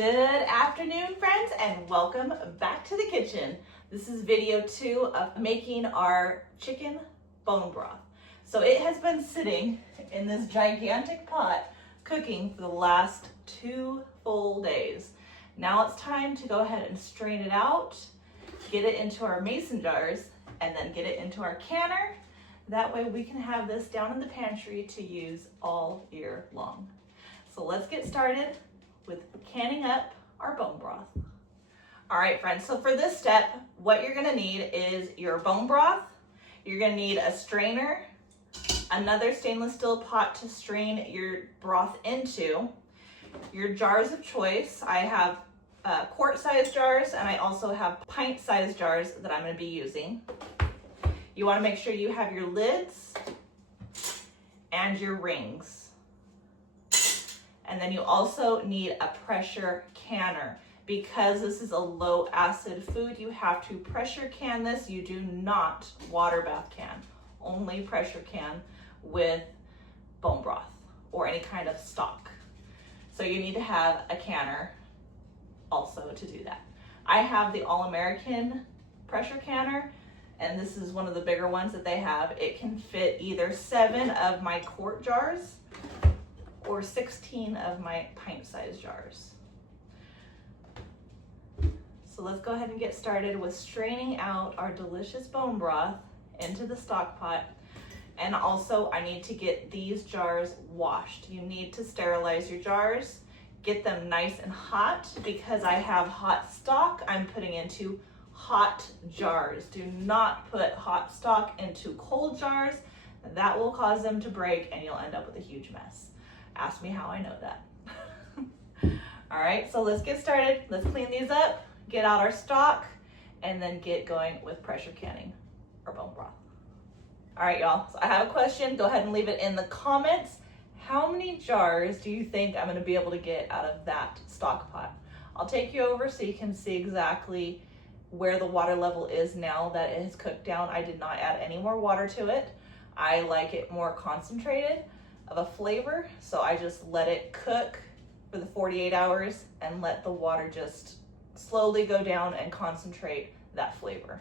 Good afternoon, friends, and welcome back to the kitchen. This is video 2 of making our chicken bone broth. So it has been sitting in this gigantic pot cooking for the last 2 full days. Now it's time to go ahead and strain it out, get it into our mason jars, and then get it into our canner. That way we can have this down in the pantry to use all year long. So let's get started with canning up our bone broth. All right, friends, so for this step, what you're gonna need is your bone broth. You're gonna need a strainer, another stainless steel pot to strain your broth into, your jars of choice. I have quart-sized jars, and I also have pint-sized jars that I'm gonna be using. You wanna make sure you have your lids and your rings. And then you also need a pressure canner. Because this is a low acid food, you have to pressure can this. You do not water bath can, only pressure can with bone broth or any kind of stock. So you need to have a canner also to do that. I have the All-American pressure canner, and this is one of the bigger ones that they have. It can fit either 7 of my quart jars or 16 of my pint-sized jars. So let's go ahead and get started with straining out our delicious bone broth into the stock pot. And also I need to get these jars washed. You need to sterilize your jars, get them nice and hot. Because I have hot stock, I'm putting into hot jars. Do not put hot stock into cold jars. That will cause them to break and you'll end up with a huge mess. Ask me how I know that. All right, so let's get started. Let's clean these up, get out our stock, and then get going with pressure canning our bone broth. All right, y'all, so I have a question. Go ahead and leave it in the comments. How many jars do you think I'm gonna be able to get out of that stock pot? I'll take you over so you can see exactly where the water level is now that it has cooked down. I did not add any more water to it. I like it more concentrated of a flavor, so I just let it cook for the 48 hours and let the water just slowly go down and concentrate that flavor.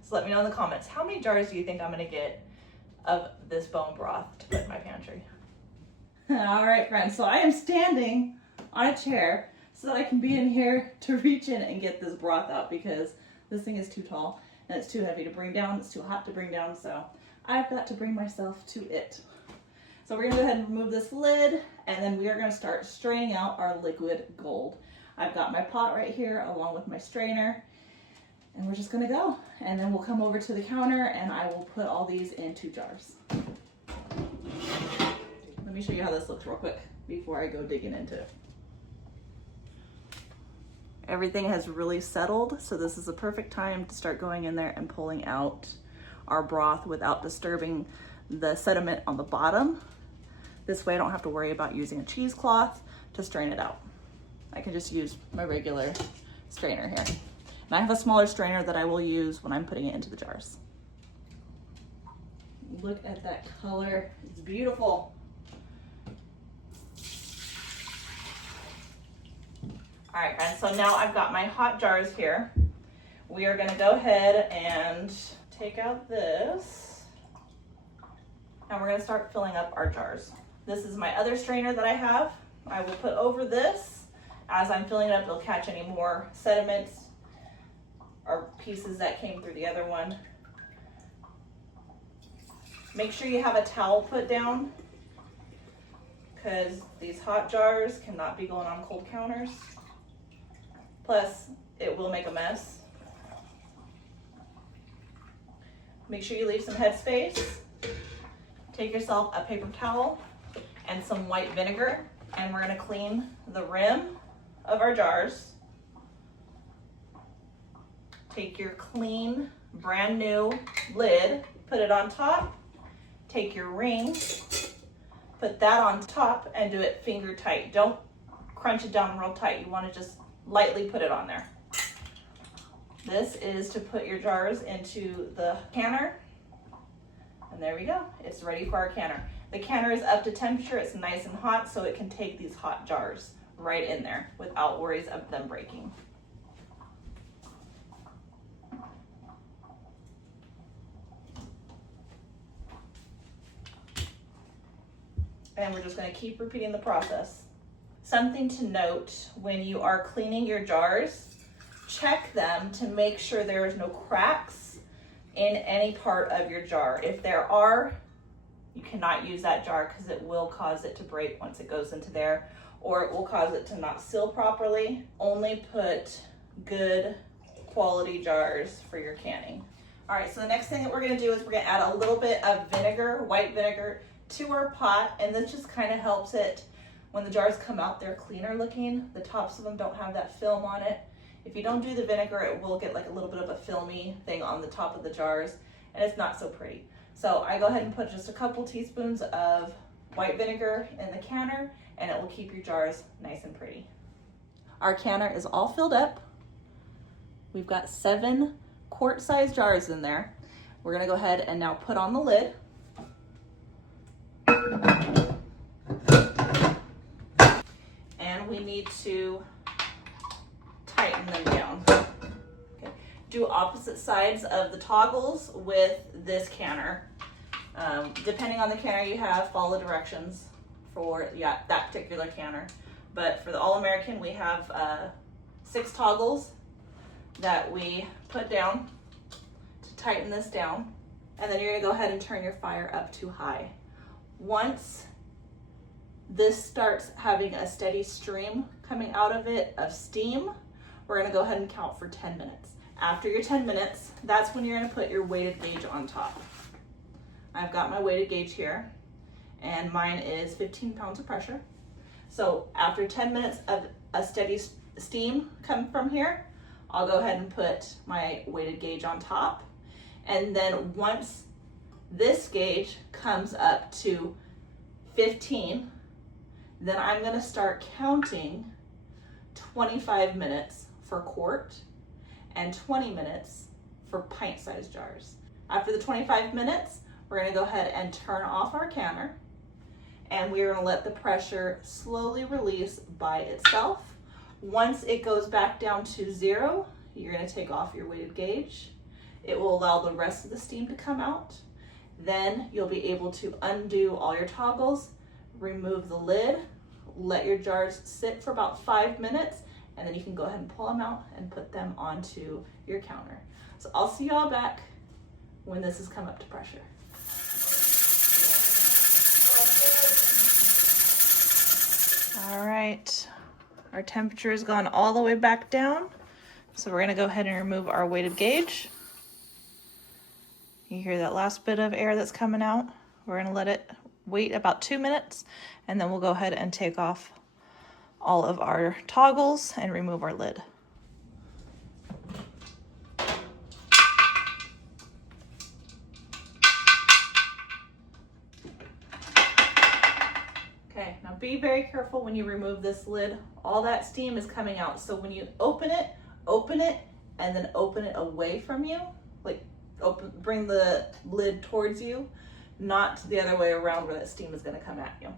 So let me know in the comments, how many jars do you think I'm gonna get of this bone broth to put in my pantry? All right, friends, so I am standing on a chair so that I can be in here to reach in and get this broth out, because this thing is too tall and it's too heavy to bring down. It's too hot to bring down, so I've got to bring myself to it. So we're gonna go ahead and remove this lid, and then we are gonna start straining out our liquid gold. I've got my pot right here along with my strainer, and we're just gonna go. And then we'll come over to the counter and I will put all these into jars. Let me show you how this looks real quick before I go digging into it. Everything has really settled, so this is a perfect time to start going in there and pulling out our broth without disturbing the sediment on the bottom. This way I don't have to worry about using a cheesecloth to strain it out. I can just use my regular strainer here. And I have a smaller strainer that I will use when I'm putting it into the jars. Look at that color, it's beautiful. All right, friends, so now I've got my hot jars here. We are gonna go ahead and take out this, and we're gonna start filling up our jars. This is my other strainer that I have. I will put over this. As I'm filling it up, it'll catch any more sediments or pieces that came through the other one. Make sure you have a towel put down, because these hot jars cannot be going on cold counters. Plus, it will make a mess. Make sure you leave some headspace. Take yourself a paper towel and some white vinegar, and we're gonna clean the rim of our jars. Take your clean, brand new lid, put it on top. Take your ring, put that on top, and do it finger tight. Don't crunch it down real tight. You wanna just lightly put it on there. This is to put your jars into the canner. And there we go, it's ready for our canner. The canner is up to temperature, it's nice and hot, so it can take these hot jars right in there without worries of them breaking. And we're just going to keep repeating the process. Something to note when you are cleaning your jars, check them to make sure there is no cracks in any part of your jar. If there are, you cannot use that jar because it will cause it to break once it goes into there, or it will cause it to not seal properly. Only put good quality jars for your canning. All right, so the next thing that we're gonna do is we're gonna add a little bit of vinegar, white vinegar, to our pot, and this just kind of helps it. When the jars come out, they're cleaner looking. The tops of them don't have that film on it. If you don't do the vinegar, it will get like a little bit of a filmy thing on the top of the jars, and it's not so pretty. So I go ahead and put just a couple teaspoons of white vinegar in the canner, and it will keep your jars nice and pretty. Our canner is all filled up. We've got 7 quart-sized jars in there. We're gonna go ahead and now put on the lid. And we need to tighten them down. Okay. Do opposite sides of the toggles with this canner. Depending on the canner you have, follow directions for that particular canner. But for the All-American, we have 6 toggles that we put down to tighten this down. And then you're gonna go ahead and turn your fire up to high. Once this starts having a steady stream coming out of it of steam, we're gonna go ahead and count for 10 minutes. After your 10 minutes, that's when you're gonna put your weighted gauge on top. I've got my weighted gauge here, and mine is 15 pounds of pressure. So after 10 minutes of a steady steam come from here, I'll go ahead and put my weighted gauge on top. And then once this gauge comes up to 15, then I'm gonna start counting 25 minutes for quart and 20 minutes for pint-sized jars. After the 25 minutes, we're gonna go ahead and turn off our canner, and we're gonna let the pressure slowly release by itself. Once it goes back down to 0, you're gonna take off your weighted gauge. It will allow the rest of the steam to come out. Then you'll be able to undo all your toggles, remove the lid, let your jars sit for about 5 minutes, and then you can go ahead and pull them out and put them onto your counter. So I'll see y'all back when this has come up to pressure. All right, our temperature has gone all the way back down. So we're gonna go ahead and remove our weighted gauge. You hear that last bit of air that's coming out? We're gonna let it wait about 2 minutes, and then we'll go ahead and take off all of our toggles and remove our lid. Okay, now be very careful when you remove this lid. All that steam is coming out. So when you open it, and then open it away from you, like bring the lid towards you, not the other way around where that steam is going to come at you.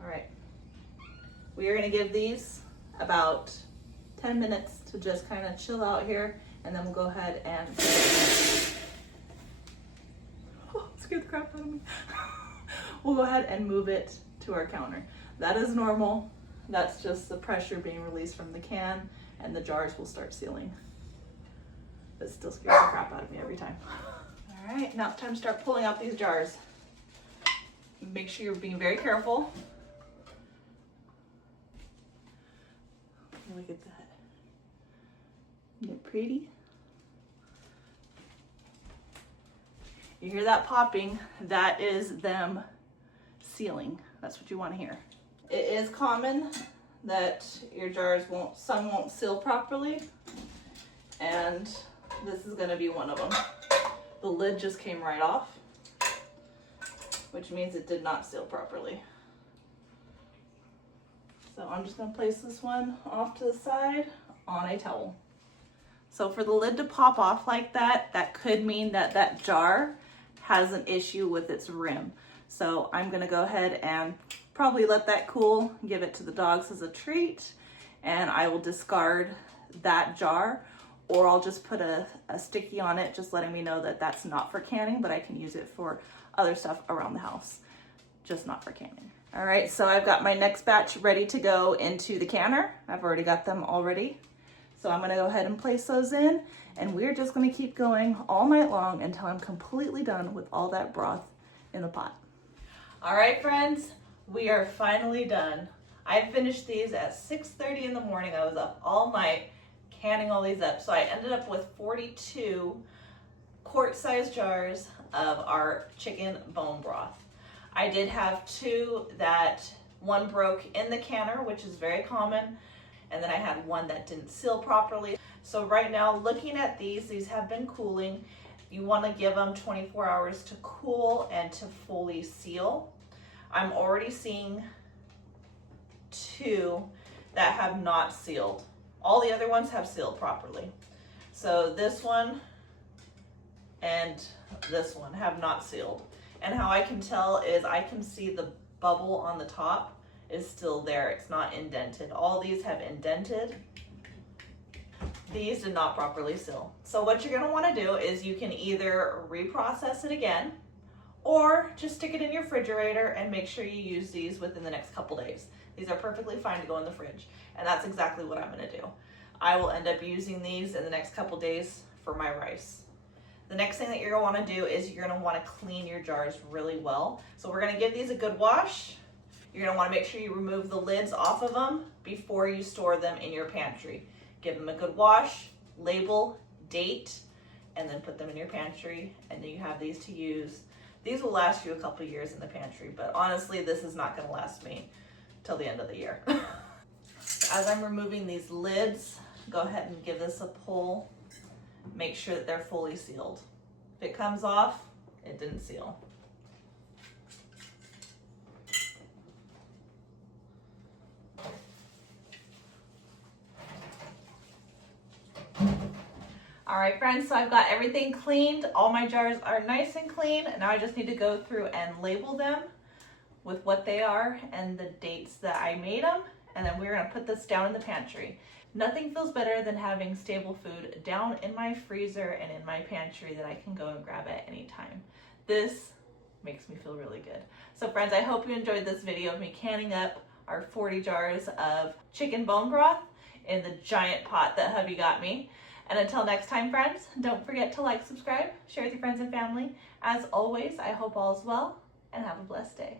All right, we are going to give these about 10 minutes to just kind of chill out here, and then we'll go ahead and scared the crap out of me. We'll go ahead and move it to our counter. That is normal. That's just the pressure being released from the can, and the jars will start sealing. It still scares the crap out of me every time. All right, now it's time to start pulling out these jars. Make sure you're being very careful. Look at that. Isn't it pretty? You hear that popping? That is them sealing. That's what you want to hear. It is common that your jars some won't seal properly, and this is going to be one of them. The lid just came right off, which means it did not seal properly. So I'm just going to place this one off to the side on a towel. So for the lid to pop off like that, that could mean that that jar has an issue with its rim. So I'm gonna go ahead and probably let that cool, give it to the dogs as a treat, and I will discard that jar, or I'll just put a sticky on it, just letting me know that that's not for canning, but I can use it for other stuff around the house, just not for canning. All right, so I've got my next batch ready to go into the canner. I've already got them all ready. So I'm gonna go ahead and place those in, and we're just gonna keep going all night long until I'm completely done with all that broth in the pot. All right, friends, we are finally done. I finished these at 6:30 in the morning. I was up all night canning all these up. So I ended up with 42 quart-sized jars of our chicken bone broth. I did have 2 that one broke in the canner, which is very common, and then I had one that didn't seal properly. So right now, looking at these have been cooling. You want to give them 24 hours to cool and to fully seal. I'm already seeing 2 that have not sealed. All the other ones have sealed properly. So this one and this one have not sealed. And how I can tell is I can see the bubble on the top is still there. It's not indented. All these have indented. These did not properly seal. So what you're gonna wanna do is you can either reprocess it again, or just stick it in your refrigerator and make sure you use these within the next couple days. These are perfectly fine to go in the fridge, and that's exactly what I'm gonna do. I will end up using these in the next couple days for my rice. The next thing that you're gonna wanna do is you're gonna wanna clean your jars really well. So we're gonna give these a good wash. You're gonna wanna make sure you remove the lids off of them before you store them in your pantry. Give them a good wash, label, date, and then put them in your pantry, and then you have these to use. These will last you a couple years in the pantry, but honestly, this is not gonna last me till the end of the year. As I'm removing these lids, go ahead and give this a pull. Make sure that they're fully sealed. If it comes off, it didn't seal. All right, friends, so I've got everything cleaned. All my jars are nice and clean. Now I just need to go through and label them with what they are and the dates that I made them. And then we're gonna put this down in the pantry. Nothing feels better than having stable food down in my freezer and in my pantry that I can go and grab at any time. This makes me feel really good. So friends, I hope you enjoyed this video of me canning up our 40 jars of chicken bone broth in the giant pot that hubby got me. And until next time, friends, don't forget to like, subscribe, share with your friends and family. As always, I hope all is well, and have a blessed day.